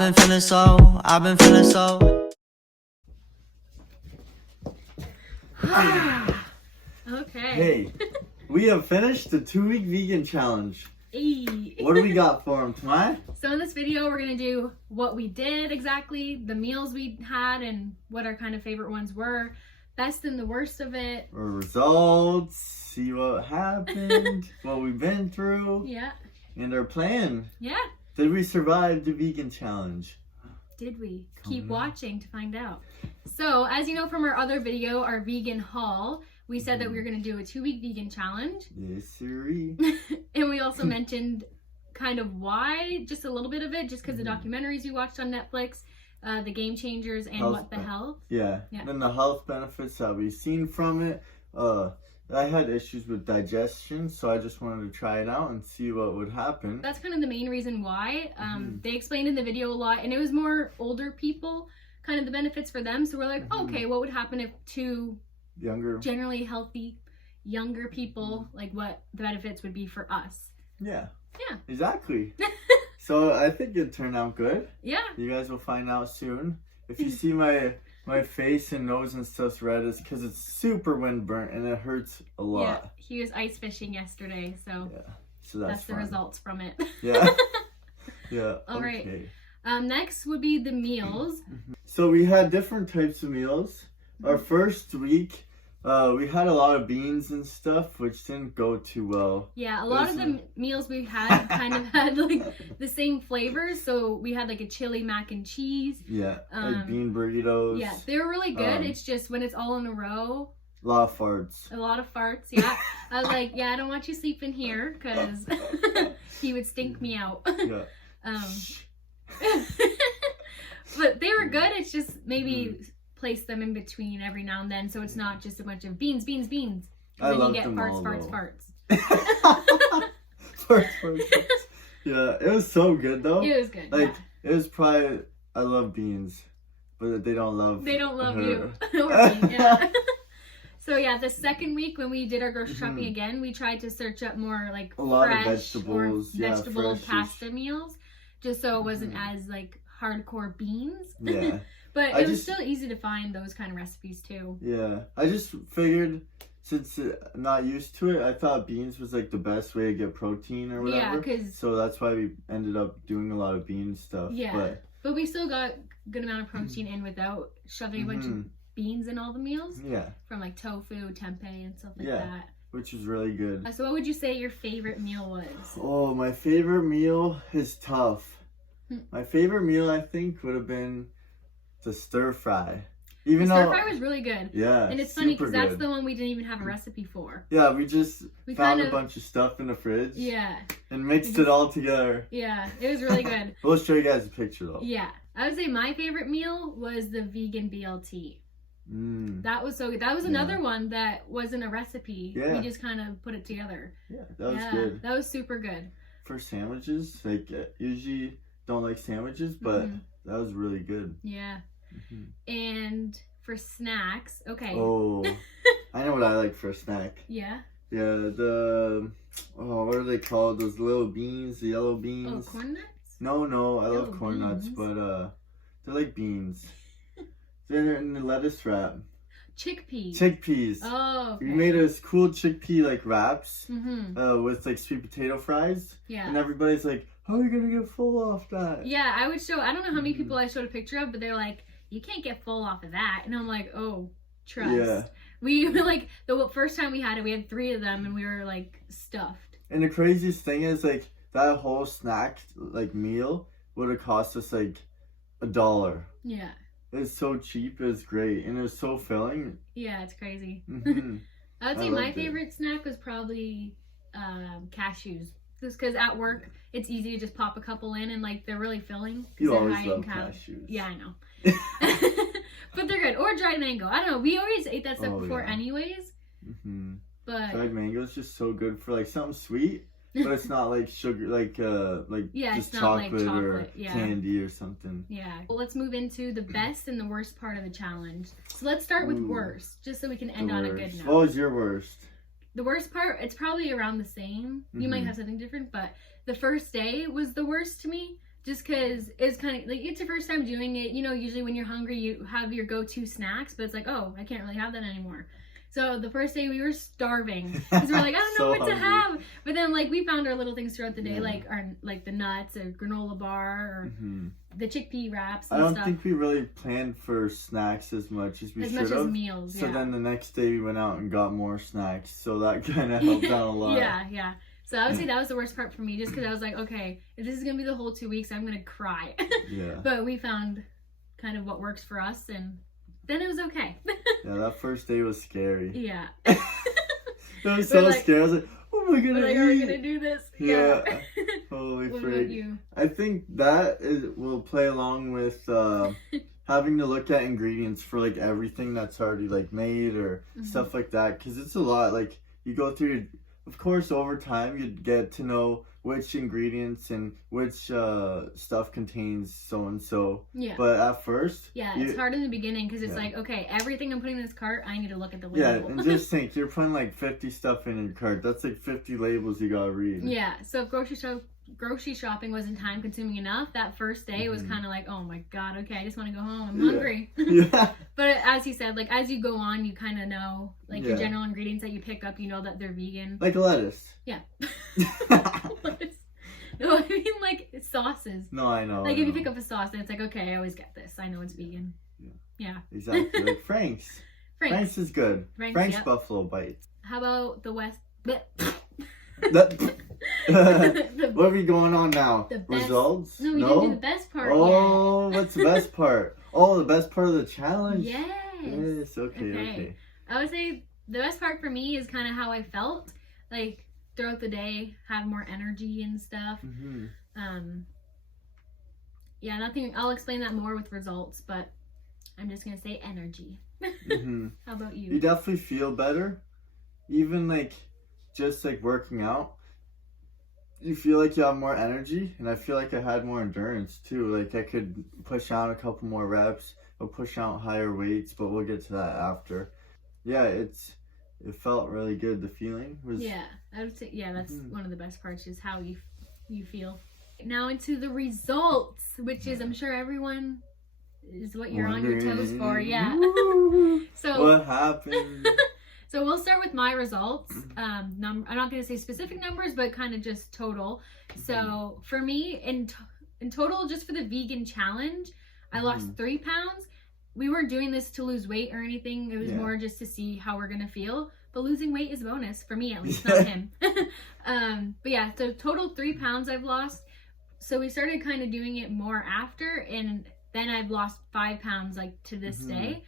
I've been feeling so. Okay. Hey, we have finished the 2-week vegan challenge. Hey. What do we got for them, Tamai? So in this video, we're going to do what we did exactly, the meals we had, and what our kind of favorite ones were, best and the worst of it. Our results, see what happened, what we've been through, Yeah. and our plan. Yeah. Did we survive the vegan challenge? Did we? Keep watching to find out. So, as you know from our other video, our vegan haul, we said that we were going to do a 2-week vegan challenge. Yes, sirree. And we also mentioned kind of why, just a little bit of it, just because the documentaries we watched on Netflix, the Game Changers, and What the Health. Yeah. Then the health benefits that we've seen from it. I had issues with digestion, so I just wanted to try it out and see what would happen. That's kind of the main reason why. They explained in the video a lot, and it was more older people, kind of the benefits for them. So we're like, okay, what would happen if two generally healthy, younger people, like what the benefits would be for us? Yeah. Yeah. Exactly. So I think it turned out good. Yeah. You guys will find out soon. If you see my face and nose and stuff's red, it's because it's super wind burnt and it hurts a lot. Yeah. He was ice fishing yesterday, so Yeah. So that's the fun. results from it. Yeah. Yeah. All right. Okay. Next would be the meals. So we had different types of meals. Our first week, we had a lot of beans and stuff, which didn't go too well. Yeah, a lot of the meals we had kind of had like the same flavors. So we had like a chili mac and cheese. Yeah, like bean burritos. Yeah, they were really good. It's just when it's all in a row. A lot of farts. A lot of farts, yeah. I was like, yeah, I don't want you sleeping here because he would stink me out. Yeah. But they were good. It's just maybe place them in between every now and then, so it's not just a bunch of beans. I Then you love get them farts, all, farts. Farts. Yeah, it was so good though. It was good. Like it was probably. I love beans, but they don't love. They don't love her. you. Or me, yeah. So yeah, the second week when we did our grocery shopping again, we tried to search up more like a lot of fresh vegetables, or vegetable fresh pasta meals, just so it wasn't as like hardcore beans. Yeah. But it was still easy to find those kind of recipes too. Yeah, I just figured since I'm not used to it, I thought beans was like the best way to get protein or whatever. Yeah, so that's why we ended up doing a lot of bean stuff. Yeah, but we still got a good amount of protein in without shoving a bunch of beans in all the meals. Yeah. From like tofu, tempeh, and stuff like that. Which is really good. So what would you say your favorite meal was? Oh, my favorite meal is tough. My favorite meal, I think, would have been the stir fry. The stir fry was really good. Yeah. And it's funny because that's the one we didn't even have a recipe for. Yeah, we found a bunch of stuff in the fridge. Yeah. And mixed it all together. Yeah, it was really good. We'll show you guys a picture though. Yeah. I would say my favorite meal was the vegan BLT. That was so good. That was another one that wasn't a recipe. Yeah. We just kind of put it together. Yeah, that was good. That was super good. For sandwiches, like usually don't like sandwiches, but that was really good. Yeah. And for snacks, okay. Oh, I know what I like for a snack. Yeah. Yeah, what are they called? Those little beans, the yellow beans. Oh, corn nuts? No, I love corn nuts, but they're like beans. They're in the lettuce wrap. Chickpeas. Oh, okay. We made us cool chickpea like wraps with like sweet potato fries. Yeah. And everybody's like, how are you gonna get full off that? Yeah, I would show. I don't know how many people I showed a picture of, but they're like, you can't get full off of that. And I'm like, oh, trust. Yeah. We were like the first time we had it, we had 3 of them, and we were like stuffed. And the craziest thing is like that whole snack like meal would have cost us like $1. Yeah. It was so cheap. It was great, and it was so filling. Yeah, it's crazy. I would say my favorite snack was probably cashews. Just because at work it's easy to just pop a couple in, and like they're really filling. You always love cashews. Yeah, I know. But they're good. Or dried mango. I don't know. We always ate that stuff before, anyways. But dried mango is just so good for like something sweet. But it's not like sugar, like just chocolate or candy or something. Yeah. Well, let's move into the best and the worst part of the challenge. So let's start with worst, just so we can end on a good note. What was your worst? The worst part, it's probably around the same. You might have something different, but the first day was the worst to me. just because it's kind of like, it's your first time doing it. You know, usually when you're hungry, you have your go-to snacks, but it's like, oh, I can't really have that anymore. So the first day we were starving because we're like, I don't know So what to hungry. have. But then like we found our little things throughout the day, like the nuts or granola bar or the chickpea wraps and I don't stuff. think we really planned for snacks as much as we As should much have. as meals, So yeah. then the next day we went out and got more snacks. So that kind of helped out a lot. Yeah. So I would say that was the worst part for me, just because I was like, okay, if this is gonna be the whole 2 weeks, I'm gonna cry. Yeah. But we found kind of what works for us, and then it was okay. Yeah, that first day was scary. Yeah. It was so like, scary. I was like, oh my god, Like, are we gonna do this? Yeah. Holy What frig. about you? I think that will play along with having to look at ingredients for like everything that's already like made or stuff like that, because it's a lot. Like you go through, of course, over time you get to know which ingredients and which stuff contains so and so. Yeah. But at first, Yeah, it's hard in the beginning because it's like, okay, everything I'm putting in this cart, I need to look at the yeah, label. and just think you're putting like 50 stuff in your cart. That's like 50 labels you gotta read. Yeah, so if grocery shopping wasn't time consuming enough, that first day was kind of like, oh my god, okay, I just want to go home. I'm hungry. Yeah. But as you said, like as you go on, you kind of know like your general ingredients that you pick up. You know that they're vegan. Like lettuce. Yeah. No, I mean like sauces. No, I know. Like I if you know. pick up a sauce, and it's like, okay, I always get this. I know it's vegan. Yeah. Exactly. Like Frank's. Frank's is good. Frank's yep. Buffalo Bites. How about the West? What are we going on now? The best- Results? No, we didn't do the best part Oh, what's the best part? Oh, the best part of the challenge? yet. Yes, okay. I would say the best part for me is kind of how I felt. Like throughout the day, have more energy and stuff. Yeah, nothing. I'll explain that more with results, but I'm just gonna say energy. How about You you? definitely feel better. Even like just like working out, you feel like you have more energy, and I feel like I had more endurance too. Like I could push out a couple more reps or push out higher weights, but we'll get to that after. Yeah, it felt really good. The feeling was Yeah, I would say that's one of the best parts is how you feel. Now into the results, which is I'm sure everyone is what you're on your toes for. Yeah. So what happened? So we'll start with my results. I'm not going to say specific numbers, but kind of just total. So for me, in total, just for the vegan challenge, I lost 3 pounds. We weren't doing this to lose weight or anything. It was more just to see how we're going to feel. But losing weight is a bonus, for me at least, not him. But yeah, so total 3 pounds I've lost. So we started kind of doing it more after, and then I've lost 5 pounds like to this day.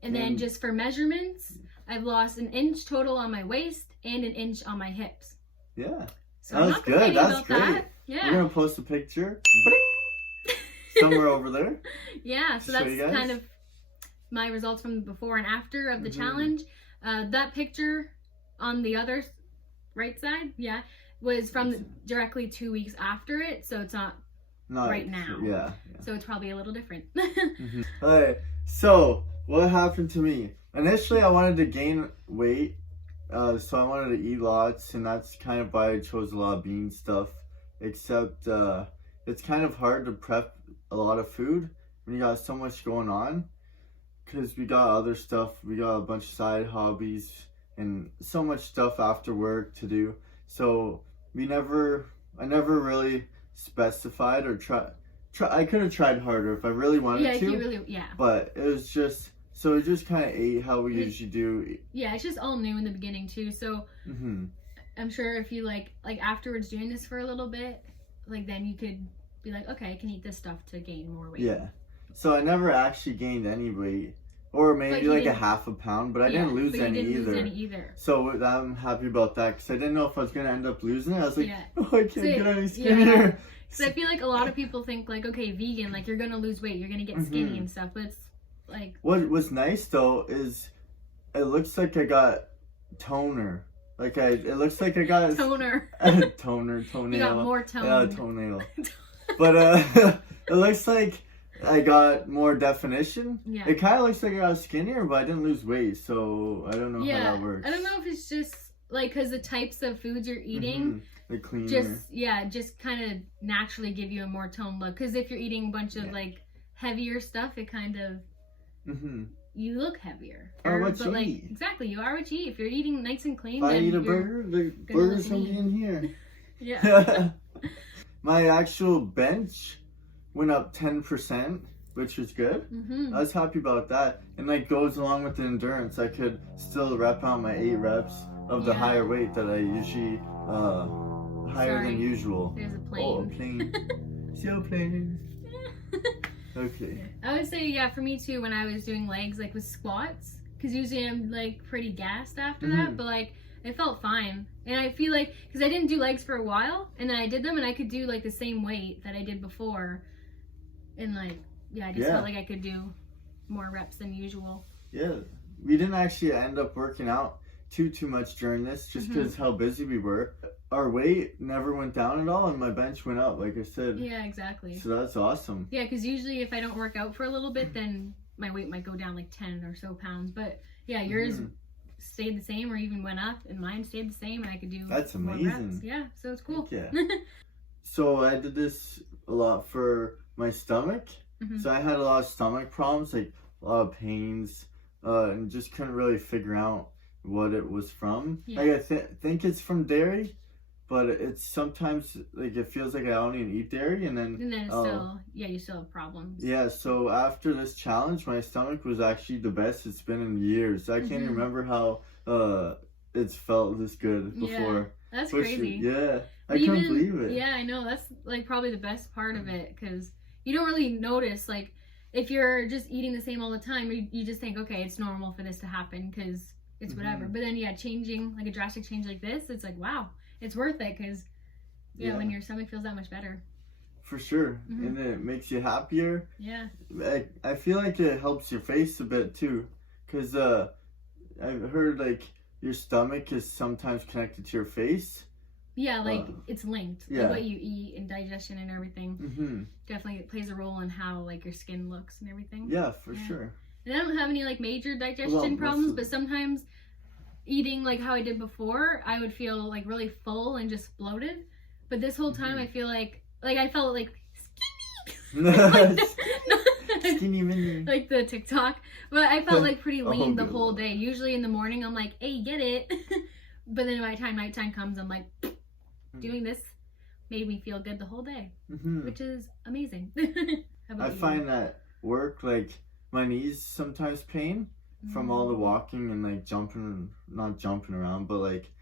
And then just for measurements, I've lost 1 inch total on my waist and 1 inch on my hips. Yeah. So That I'm was not good. complaining That's about great. that. Yeah. We're gonna post a picture somewhere over there. Yeah, so Show that's you guys. kind of my results from before and after of the challenge. That picture on the other right side, was from directly 2 weeks after it, so it's not right now. Yeah. So it's probably a little different. Alright, so what happened to me? Initially, I wanted to gain weight, so I wanted to eat lots, and that's kind of why I chose a lot of bean stuff. Except it's kind of hard to prep a lot of food when you got so much going on, because we got other stuff. We got a bunch of side hobbies and so much stuff after work to do. So I never really specified or try. I could have tried harder if I really wanted to. But it was just, so we just kind of ate how we usually do. Yeah, it's just all new in the beginning too. So I'm sure if you like afterwards doing this for a little bit, like then you could be like, okay, I can eat this stuff to gain more weight. Yeah. So I never actually gained any weight, or maybe like a half a pound, but I didn't lose any either. So I'm happy about that, because I didn't know if I was gonna end up losing it. I was like, oh, I can't get any skinnier. So I feel like a lot of people think like, okay, vegan, like you're gonna lose weight, you're gonna get skinny and stuff, but it's like. What was nice though is, it looks like I got toner. It looks like I got toner. toner, toenail. You got more tone. Yeah, toenail. But it looks like I got more definition. Yeah. It kind of looks like I got skinnier, but I didn't lose weight, so I don't know how that works. I don't know if it's just like, because the types of foods you're eating the cleaner. just kind of naturally give you a more toned look. Because if you're eating a bunch of like heavier stuff, it kind of you look heavier. But like exactly, you are what you eat. If you're eating nice and clean, if I then eat a burger, the burger's gonna be in here. Yeah. My actual bench went up 10%, which was good. I was happy about that, and like goes along with the endurance. I could still rep out my 8 reps of the higher weight that I usually higher than usual. There's a plane. Oh, a plane. So plane. Okay. I would say for me too. When I was doing legs, like with squats, because usually I'm like pretty gassed after that, but like it felt fine. And I feel like because I didn't do legs for a while, and then I did them, and I could do like the same weight that I did before, and like I just felt like I could do more reps than usual. Yeah, we didn't actually end up working out too much during this, just because how busy we were. Our weight never went down at all, and my bench went up, like I said. Yeah, exactly. So that's awesome. Yeah, because usually if I don't work out for a little bit, then my weight might go down like 10 or so pounds. But yeah, yours stayed the same or even went up, and mine stayed the same, and I could do that's more amazing. reps. Yeah, so it's cool. Yeah. So I did this a lot for my stomach. So I had a lot of stomach problems, like a lot of pains, and just couldn't really figure out what it was from. Like I think it's from dairy, but it's sometimes like it feels like I don't even eat dairy, and then it's still you still have problems. Yeah, so after this challenge, my stomach was actually the best it's been in years. I can't even remember how it's felt this good before. Yeah, that's crazy. Yeah, I couldn't believe it. Yeah, I know. That's like probably the best part of it, because you don't really notice, like, if you're just eating the same all the time, you just think, okay, it's normal for this to happen because it's whatever. But then, changing, like a drastic change like this, it's like, wow, it's worth it, because, when your stomach feels that much better. For sure. And it makes you happier. Yeah. I feel like it helps your face a bit, too, because I've heard, like, your stomach is sometimes connected to your face. Yeah, like it's linked. Like what you eat and digestion and everything. Definitely it plays a role in how like your skin looks and everything. Yeah, for sure. And I don't have any like major digestion problems, but sometimes eating like how I did before, I would feel like really full and just bloated. But this whole time I feel like I felt like skinny. Skinny mini. Like the TikTok. But I felt like pretty lean the whole day. Usually in the morning I'm like, hey, get it. But then by the time nighttime comes, I'm like, doing this made me feel good the whole day, which is amazing. I find that work, like my knees sometimes pain from all the walking and like not jumping around, but like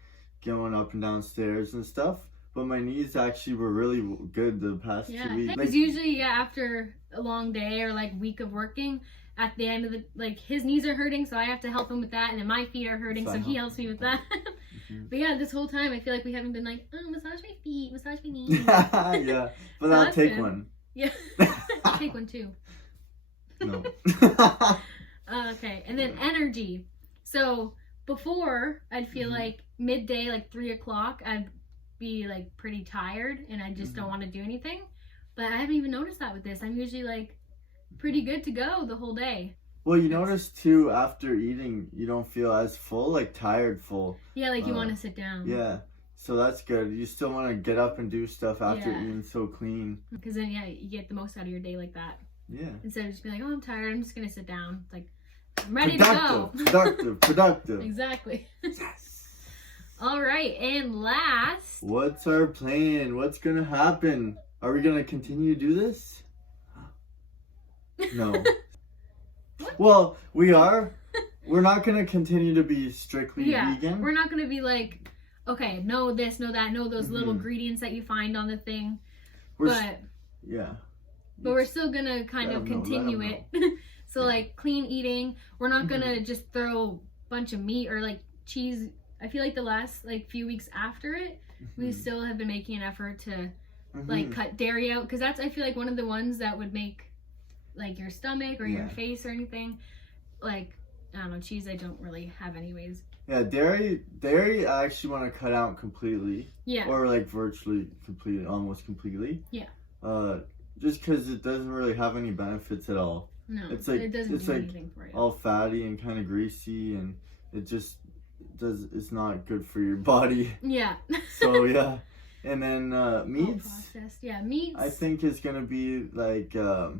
going up and down stairs and stuff. But my knees actually were really good the past 2 weeks. Because usually after a long day or like week of working, at the end of the, like his knees are hurting, so I have to help him with that, and then my feet are hurting, so he helps me with that. But yeah, this whole time I feel like we haven't been like, oh, massage my feet, massage my knees. Yeah, but I'll take one. Yeah, I'll take one too. No. Okay, and then energy. So before, I'd feel like midday, like 3 o'clock, I'd be like pretty tired and I just don't want to do anything. But I haven't even noticed that with this. I'm usually like pretty good to go the whole day. Well, you notice too, after eating, you don't feel as full, like tired full. Yeah, like you want to sit down. Yeah, so that's good. You still want to get up and do stuff after eating so clean. Because then, you get the most out of your day like that. Yeah. Instead of just being like, oh, I'm tired, I'm just going to sit down. It's like, I'm ready to go. Productive. Exactly. Yes. All right, and last. What's our plan? What's going to happen? Are we going to continue to do this? No. Well, we are. We're not going to continue to be strictly vegan. We're not going to be like, okay, no this, no that, no those little ingredients that you find on the thing. But we're still going to kind of continue it. So like clean eating. We're not going to just throw a bunch of meat or like cheese. I feel like the last like few weeks after it, we still have been making an effort to like cut dairy out, because that's, I feel like, one of the ones that would make like your stomach or your face or anything, like, I don't know, cheese I don't really have anyways. Yeah, dairy I actually want to cut out completely. Yeah. Or like virtually completely, almost completely. Yeah. Just because it doesn't really have any benefits at all. No, it's like, it doesn't do anything for you. All fatty and kind of greasy, and it just is not good for your body. Yeah. So yeah, and then meats. Processed. Yeah, meats. I think is gonna be like a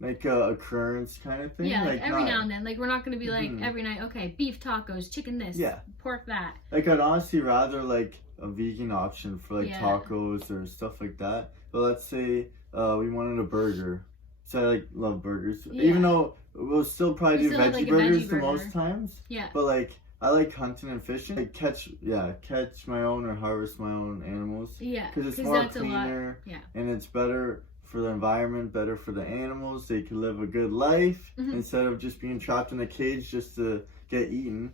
occurrence kind of thing. Yeah, like every not, now and then. Like we're not gonna be like every night. Okay, beef tacos, chicken this, pork that. Like I'd honestly rather like a vegan option for like tacos or stuff like that. But let's say we wanted a burger. So I like love burgers, even though we'll still probably do veggie burgers the most times. Yeah. But like I like hunting and fishing. Like catch my own or harvest my own animals. Yeah. Because it's more cleaner. And it's better for the environment, better for the animals. They can live a good life instead of just being trapped in a cage just to get eaten.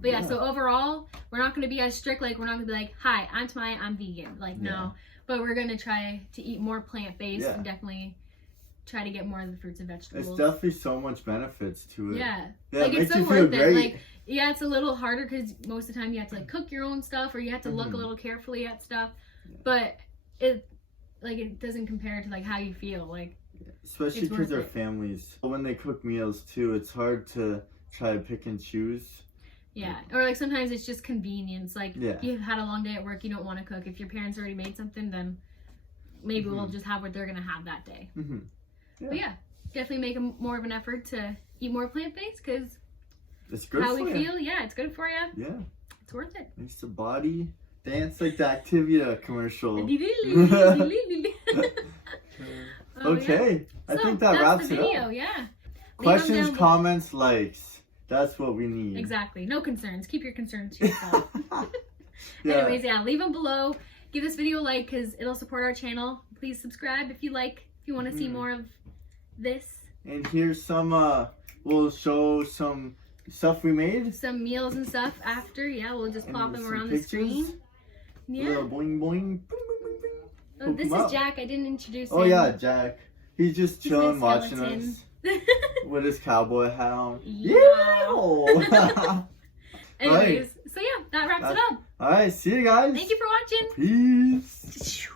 But yeah, so overall, we're not going to be as strict. Like, we're not going to be like, hi, I'm Tamaya, I'm vegan. Like, no. But we're going to try to eat more plant-based and definitely try to get more of the fruits and vegetables. There's definitely so much benefits to it. Yeah. Like, it's so worth it. Like, yeah, it's a little harder because most of the time you have to, like, cook your own stuff or you have to look a little carefully at stuff. But it doesn't compare to, like, how you feel. Like, especially because they're families. When they cook meals, too, it's hard to try to pick and choose. Yeah, or like sometimes it's just convenience. Like you've had a long day at work, you don't want to cook. If your parents already made something, then maybe we'll just have what they're gonna have that day. But yeah, definitely make more of an effort to eat more plant-based because it's good how for we you. feel. Yeah, it's good for you. Yeah, it's worth it. Makes the body dance like the Activia commercial. Okay, I think that wraps it up. Yeah. Questions, comments, likes. That's what we need. Exactly. No concerns. Keep your concerns to yourself. Anyways, leave them below. Give this video a like because it'll support our channel. Please subscribe if you want to see more of this. And here's some, we'll show some stuff we made. Some meals and stuff after. Yeah, we'll just plop them around the screen. Yeah. Little boing boing. Oh, this is Jack. I didn't introduce him. Oh yeah, Jack. He's just chilling watching us. With his cowboy hat on. Yeah! Anyways, so yeah, that wraps it up. Alright, see you guys. Thank you for watching. Peace.